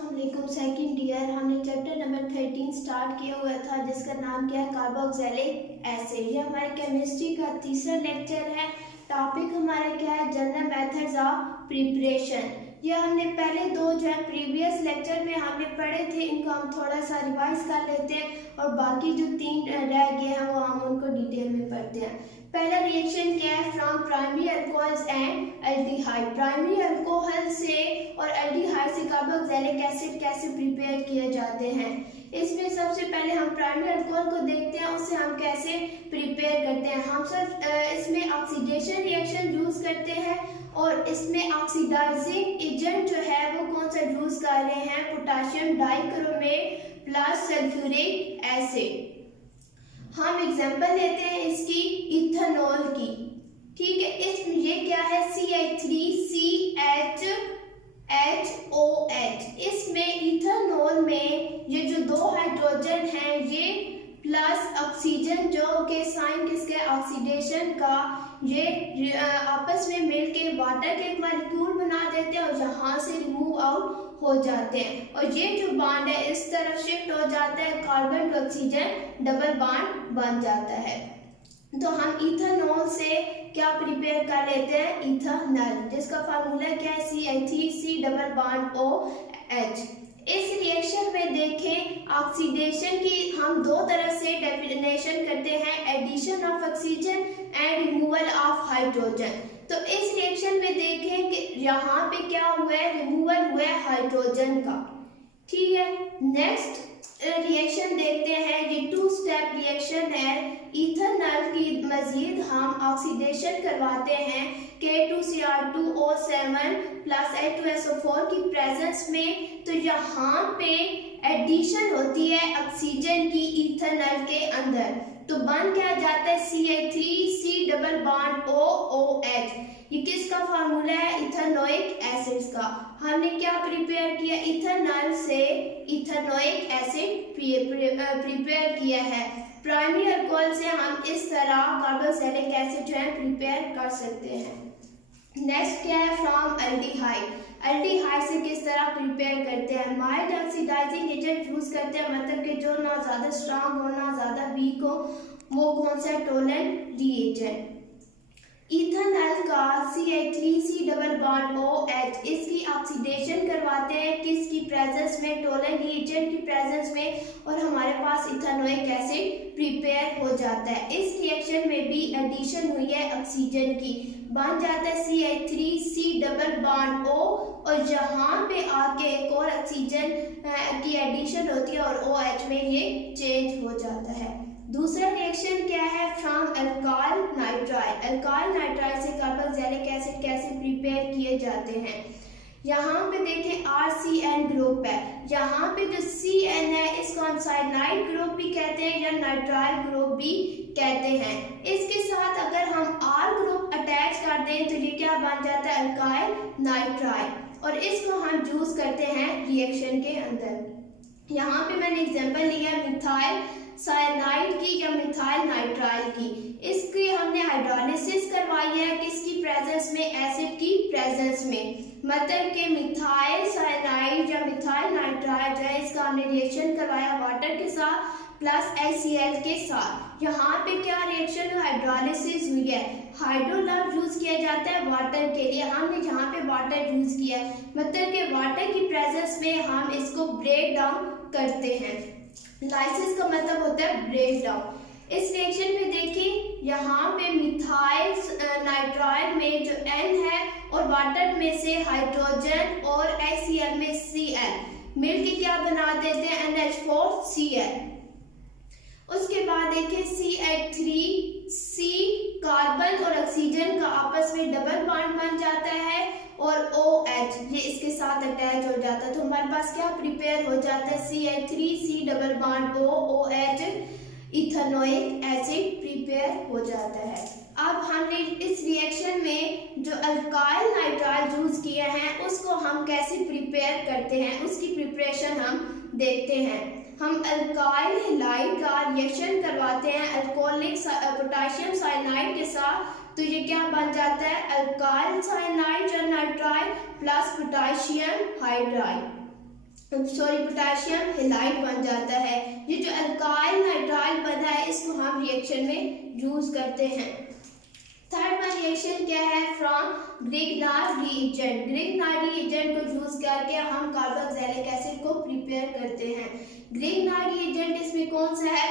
अस्सलामुअलैकुम second year हमने chapter number 13 start किया हुआ था जिसका नाम क्या है कार्बोक्सिलिक एसिड। ये हमारे केमिस्ट्री का तीसरा लेक्चर है। टॉपिक हमारा क्या है जनरल मेथड्स ऑफ प्रिपरेशन। ये हमने पहले दो जो है प्रीवियस लेक्चर में हमने पढ़े थे, इनको हम थोड़ा सा रिवाइज कर लेते हैं और बाकी जो तीन रह गए हैं वो हम उनको डिटेल में पढ़ते हैं। पहला रिएक्शन क्या है from primary alcohols and aldehyde. Primary alcohol से और एल्डिहाइड से कार्बोक्सिलिक एसिड कैसे प्रिपेयर किए जाते हैं। इसमें सबसे पहले हम प्राइमरी अल्कोहल को देखते हैं, उससे हम कैसे प्रिपेयर करते हैं। हम सब इसमें ऑक्सीडेशन रिएक्शन यूज करते हैं और इसमें ऑक्सीडाइजिंग एजेंट जो है वो कौन सा यूज कर रहे हैं, potassium dichromate plus sulphuric acid. हम एग्जांपल लेते हैं इसकी इथेनॉल की, ठीक है। इसमें ये क्या है CH3CHOH। इसमें इथेनॉल में ये जो दो हाइड्रोजन हैं ये प्लस ऑक्सीजन जो के साइन किसके ऑक्सीडेशन का, ये आपस में मिलके वाटर के एक मॉलिक्यूल बना देते हैं और यहाँ से रिमूव आउट हो जाते हैं और ये जो बॉन्ड है इस तरफ शिफ्ट हो जाता है, carbon to oxygen double bond बन जाता है। तो हम इथेनॉल से क्या प्रिपेयर कर लेते हैं, इथेनॉल, जिसका फार्मूला क्या है CH3C डबल बॉन्ड OH। इस रिएक्शन में देखें ऑक्सीडेशन की हम दो तरह से डेफिनेशन करते हैं, addition of oxygen and removal of hydrogen. तो इस रिएक्शन में देखें कि यहाँ पे क्या हुआ है, रिमूवल हुआ है हाइड्रोजन का, ठीक है। नेक्स्ट रिएक्शन देखते हैं, ये टू स्टेप रिएक्शन है। इथेनॉल की मजीद हम ऑक्सीडेशन करवाते हैं K2Cr2O7 प्लस H2SO4 की प्रेजेंस में। तो यहाँ पे एडिशन होती है ऑक्सीजन की इथेनॉल के अंदर, तो बन क्या जाता है CH3C डबल बॉन्ड OOH। ये किसका फार्मूला है, इथेनोइक एसिड का। हमने क्या प्रिपेयर किया, इथेनॉल से इथेनोइक एसिड प्रिपेयर किया है। प्राइमरी अल्कोहल से हम इस तरह कार्बोक्सिलिक एसिड जो है प्रिपेयर कर सकते हैं। नेक्स्ट क्या है फ्रॉम एल्डिहाइड। एल्डिहाइड से किस तरह प्रिपेयर करते हैं, माइल्ड ऑक्सीडाइजिंग एजेंट यूज करते हैं, मतलब कि जो ना ज्यादा स्ट्रांग हो ना ज्यादा वीक हो, वो कौन सा टोलेंट रिएजेंट। इथेनॉल का CH3C डबल बॉन्ड OH, इसकी ऑक्सीडेशन करवाते हैं किसकी प्रेजेंस में, टोलेंट रिएजेंट की प्रेजेंस में, और हमारे पास इथेनोइक एसिड प्रिपेयर हो जाता है। इस रिएक्शन में भी एडिशन हुई है ऑक्सीजन की, बन जाता है CH3C डबल बॉन्ड O और यहाँ पे आके एक और ऑक्सीजन की एडिशन होती है और OH में ये चेंज हो जाता है। दूसरा रिएक्शन क्या है from alkyl nitrile. Alkyl nitrile से कार्बोक्सिलिक एसिड कैसे प्रिपेयर किए जाते हैं। यहाँ पे देखें RCN ग्रुप है, यहाँ पे जो CN है इसको हम साइनाइड ग्रुप भी कहते हैं या नाइट्राइल ग्रुप भी कहते हैं। इसके साथ अगर हम R ग्रुप अटैच कर दें तो ये क्या बन जाता है, अल्काइल नाइट्राइल, और इसको हम यूज करते हैं रिएक्शन के अंदर। यहाँ पे मैंने एग्जांपल लिया मिथाइल साइनाइड की या मिथाइल नाइट्राइल की। इसकी हमने हाइड्रोलिसिस करवाई है किसकी प्रेजेंस में, एसिड की प्रेजेंस में, मतलब कि मिथाइल साइनाइड या मिथाइल नाइट्राइल जो है इसका हमने रिएक्शन करवाया वाटर के साथ प्लस HCl के साथ। यहाँ पे क्या रिएक्शन हाइड्रोलिसिस हुई है, हाइड्रोलाइट यूज किया जाता है वाटर के लिए, हमने यहाँ पे वाटर यूज किया है, मतलब कि वाटर की प्रेजेंस में हम इसको ब्रेक डाउन करते हैं। लाइसिस का मतलब होता है ब्रेक डाउन। इस रिएक्शन में देखिए यहाँ पे मिथाइल नाइट्राइल में जो N है और वाटर में से हाइड्रोजन और HCl में Cl मिलके क्या बना देते हैं, NH4Cl। उसके बाद देखिए CH3C कार्बन और ऑक्सीजन का आपस में डबल बॉन्ड बन जाता है और OH ये इसके साथ अटैच हो जाता है, तो हमारे पास क्या प्रिपेयर हो जाता है, CH3C double bond OH, ethanoic acid prepare हो जाता है। अब हमने इस रिएक्शन में जो अल्काइल नाइट्राइल यूज किए हैं उसको हम कैसे प्रिपेयर करते हैं, उसकी प्रिपरेशन हम देखते हैं। हम अल्काइल हैलाइड का रिएक्शन करवाते हैं अल्कोहलिक पोटेशियम साइनाइड के साथ, तो ये क्या बन जाता है, अल्काइल साइनाइड या nitrile plus potassium hydride. Potassium halide बन जाता है। ये जो अल्काइल नाइट्राइल बना है इसको हम रिएक्शन में यूज करते हैं। थर्ड वन रिएक्शन क्या है, from Grignard reagent. Grignard reagent को यूज करके हम कार्बोक्सिलिक एसिड को प्रिपेयर करते हैं। ग्रिग्नार्ड रिएजेंट इसमें कौन सा है,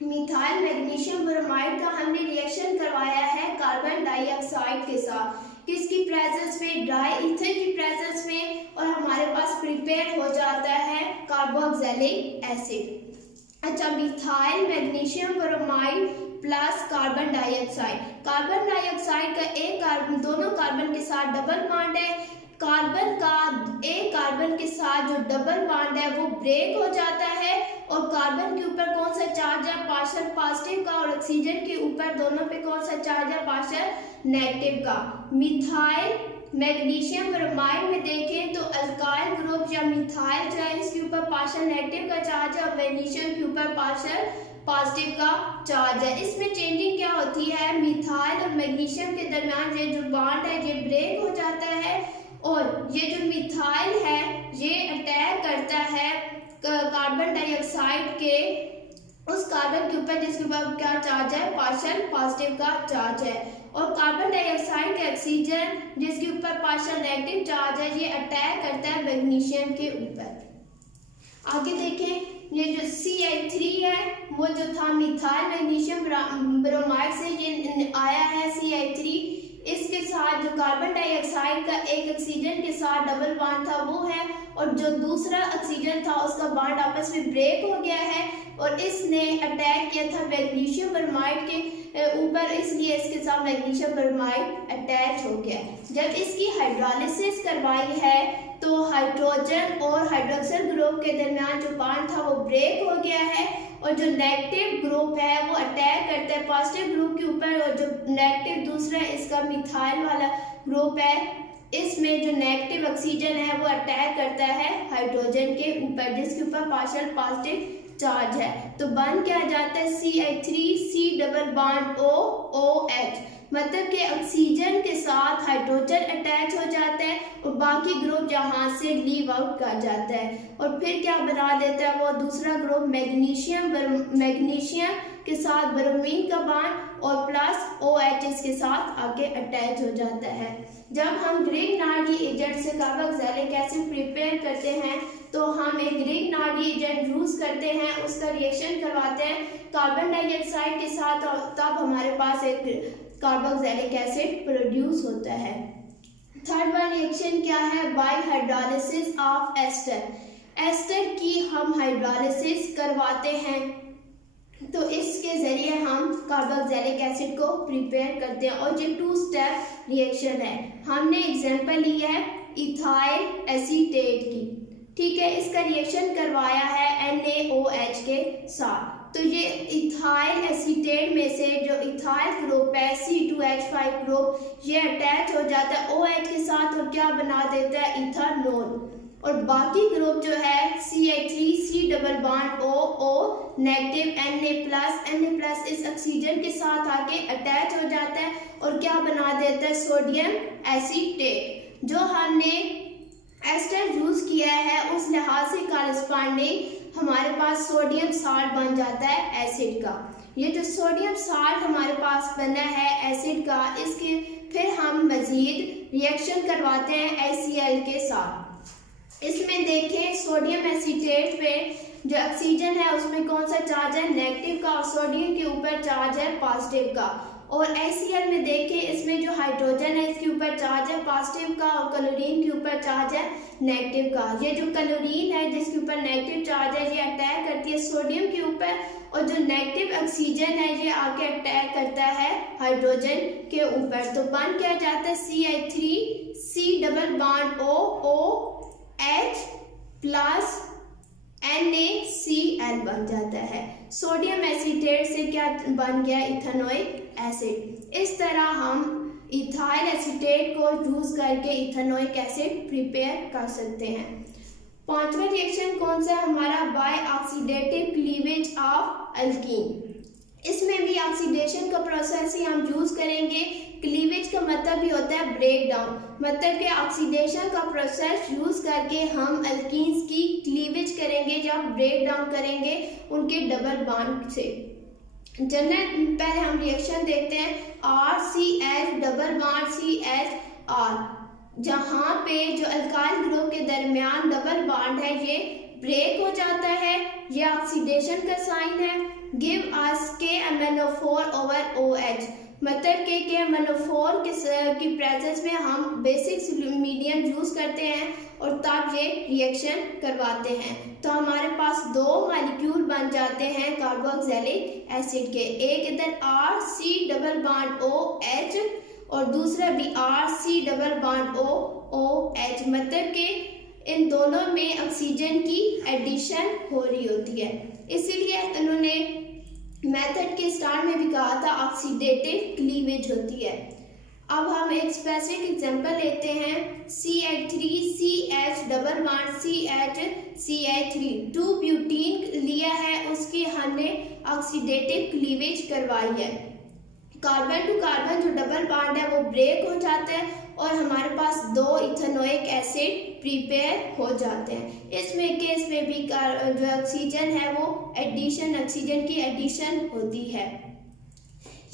मिथाइल मैग्नीशियम ब्रोमाइड का हमने रिएक्शन करवाया है कार्बन डाइऑक्साइड के साथ, किसकी प्रेजेंस में, डाई ईथर की प्रेजेंस में, और हमारे पास प्रिपेयर हो जाता है कार्बोक्सिलिक एसिड। अच्छा, methyl magnesium bromide plus carbon dioxide. Carbon dioxide का एक कार्बन, दोनों कार्बन के साथ डबल बॉन्ड है। कार्बन का एक कार्बन के साथ जो डबल बॉन्ड है वो ब्रेक हो जाता है, और कार्बन के ऊपर कौन सा चार्ज है, पार्शियल पॉजिटिव का, और ऑक्सीजन के ऊपर दोनों पे कौन सा चार्ज है, पार्शियल नेगेटिव का। मिथाइल मैग्नीशियम ब्रोमाइड में देखें तो अल्काइल ग्रुप या मिथाइल जो है इसके ऊपर पार्शियल नेगेटिव का चार्ज है, और मैग्नीशियम के ऊपर पार्शियल पॉजिटिव का चार्ज है। इसमें चेंजिंग क्या होती है, मिथाइल और मैग्नीशियम के दरमियान ये जो बॉन्ड है ये ब्रेक हो जाता है, और ये जो मिथाइल है ये अटैक करता है कार्बन डाइऑक्साइड के उस कार्बन के ऊपर जिसके ऊपर क्या चार्ज है, पार्शियल पॉजिटिव का चार्ज है, और कार्बन डाइऑक्साइड के ऑक्सीजन जिसके ऊपर पार्शियल नेगेटिव चार्ज है ये अटैक करता है मैग्नीशियम के ऊपर। आगे देखें, ये जो CH3 है वो जो था मिथाइल मैग्नीशियम ब्रोमाइड से ये आया है CH3, इसके साथ जो कार्बन डाइऑक्साइड का एक ऑक्सीजन के साथ डबल बॉन्ड था वो है, और जो दूसरा ऑक्सीजन था उसका बॉन्ड आपस में ब्रेक हो गया है, और इसने अटैक किया था मैग्नीशियम ब्रोमाइड के ऊपर, इसलिए इसके साथ मैग्नीशियम ब्रोमाइड अटैच हो गया। जब इसकी हाइड्रोलिसिस करवाई है तो हाइड्रोजन और हाइड्रोक्सिल ग्रुप के दरमियान जो बॉन्ड था वो ब्रेक हो गया है, और जो नेगेटिव ग्रुप है वो अटैक करता है पॉजिटिव ग्रुप के ऊपर, और जो नेगेटिव दूसरा इसका मिथाइल वाला ग्रुप है इसमें जो नेगेटिव ऑक्सीजन है वो अटैक करता है हाइड्रोजन के ऊपर जिसके ऊपर पार्शियल पॉजिटिव चार्ज है। तो बन क्या जाता है, CH3C डबल बॉन्ड OH, मतलब कि ऑक्सीजन के साथ हाइड्रोजन अटैच हो जाता है और बाकी ग्रुप यहाँ से लीव आउट कर जाता है, और फिर क्या बना देता है वो दूसरा ग्रुप मैग्नीशियम के साथ ब्रोमीन का बॉन्ड और प्लस OH के साथ आके अटैच हो जाता है। जब हम ग्रिग्नार्ड एजेंट से कार्बोक्सिलिक एसिड प्रिपेयर करते हैं तो हम एक ग्रिग्नार्ड एजेंट यूज करते हैं, उसका रिएक्शन करवाते हैं कार्बन डाइऑक्साइड के साथ, और तब हमारे पास एक कार्बोक्सिलिक एसिड प्रोड्यूस होता है। थर्ड वन रिएक्शन क्या है, by hydrolysis of ester. Ester की हम हाइड्रोलिसिस करवाते हैं तो इसके जरिए हम कार्बोक्सिलिक एसिड को प्रिपेयर करते हैं, और ये 2 स्टेप रिएक्शन है। हमने एग्जांपल लिया है इथाइल एसीटेट की, ठीक है, इसका रिएक्शन करवाया है NaOH के साथ, तो ये इथाइल एसीटेट में से जो इथाइल ग्रुप है C2H5 ग्रुप ये अटैच हो जाता है OH के साथ और क्या बना देता है इथानॉल, और बाकी ग्रुप जो है CH3C double bond OO negative Na इस ऑक्सीजन के साथ आके अटैच हो जाता है और क्या बना देता है सोडियम एसीटेट। जो हमने एस्टर यूज किया है उस लिहाज से कॉरेस्पॉन्डिंग हमारे पास सोडियम साल्ट बन जाता है एसिड का। ये जो सोडियम साल्ट हमारे पास बना है एसिड का, इसके फिर हम मजीद रिएक्शन करवाते हैं HCl के साथ। इसमें देखें सोडियम एसीटेट पे जो ऑक्सीजन है उसमें कौन सा चार्ज है नेगेटिव का, और सोडियम के ऊपर चार्ज है पॉजिटिव का, और HCl में देखें इसमें जो हाइड्रोजन है इसके ऊपर चार्ज है पॉजिटिव का और क्लोरीन के ऊपर चार्ज है नेगेटिव का। ये जो क्लोरीन है जिसके ऊपर नेगेटिव चार्ज है ये अटैक करती है सोडियम के ऊपर, और जो नेगेटिव ऑक्सीजन है ये आके अटैक करता है हाइड्रोजन के ऊपर। तो बन क्या जाता है CH3C double bond OH plus NaCl बन जाता है। सोडियम एसीटेट से क्या बन गया इथेनोइक एसिड। इस तरह हम इथाइल एसीटेट को यूज करके इथेनोइक एसिड प्रिपेयर कर सकते हैं। पांचवा रिएक्शन कौन सा है हमारा, by oxidative cleavage of alkene. इसमें भी ऑक्सीडेशन का प्रोसेस ही हम यूज करेंगे। क्लीवेज का मतलब मतलब ही होता है ब्रेक डाउन, मतलब कि ऑक्सीडेशन का प्रोसेस यूज करके हम अल्कीन्स की क्लीवेज करेंगे या ब्रेक डाउन करेंगे उनके डबल बॉन्ड से। जनरल पहले हम रिएक्शन देखते हैं, RCH डबल बॉन्ड CHR, जहाँ पे जो अल्काइल ग्रुप के दरमियान डबल बॉन्ड है ये ब्रेक हो जाता है, ये ऑक्सीडेशन का साइन है। Give us KMnO4 over OH, मतलब कि KMnO4 की प्रेजेंस में हम बेसिक मीडियम यूज करते हैं और तब ये रिएक्शन करवाते हैं, तो हमारे पास दो मॉलिक्यूल बन जाते हैं कार्बोक्सिलिक एसिड के, एक इधर RC डबल बॉन्ड OH और दूसरा भी RC डबल बॉन्ड OH, मतलब कि इन दोनों में ऑक्सीजन की एडिशन हो रही होती है। इसीलिए उन्होंने मेथड के स्टार्ट में भी कहा था ऑक्सीडेटिव क्लीवेज होती है। अब हम एक स्पेसिफिक एग्जांपल लेते हैं, CH3CH double bond CH3 2 butene लिया है, उसकी हमने ऑक्सीडेटिव क्लीवेज करवाई है। कार्बन टू कार्बन जो डबल बॉन्ड है वो ब्रेक हो जाता है और हमारे पास दो इथेनोइक एसिड प्रिपेयर हो जाते हैं। इसमें केस में भी जो ऑक्सीजन है वो एडिशन, ऑक्सीजन की एडिशन होती है।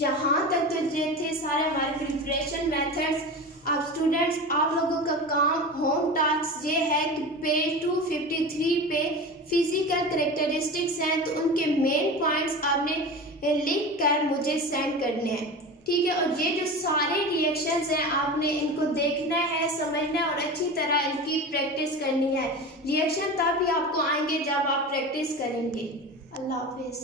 यहाँ तक तो ये थे सारे हमारे प्रिपरेशन मेथड्स। अब स्टूडेंट्स आप लोगों का काम होम टास्क ये है कि पेज 253 पे फिजिकल करेक्टरिस्टिक्स हैं, तो उनके मेन पॉइंट्स आपने लिख कर मुझे सेंड करने हैं, ठीक है। और ये जो सारे रिएक्शंस हैं आपने इनको देखना है, समझना है और अच्छी तरह इनकी प्रैक्टिस करनी है। रिएक्शन तब भी आपको आएंगे जब आप प्रैक्टिस करेंगे। अल्लाह हाफिज़।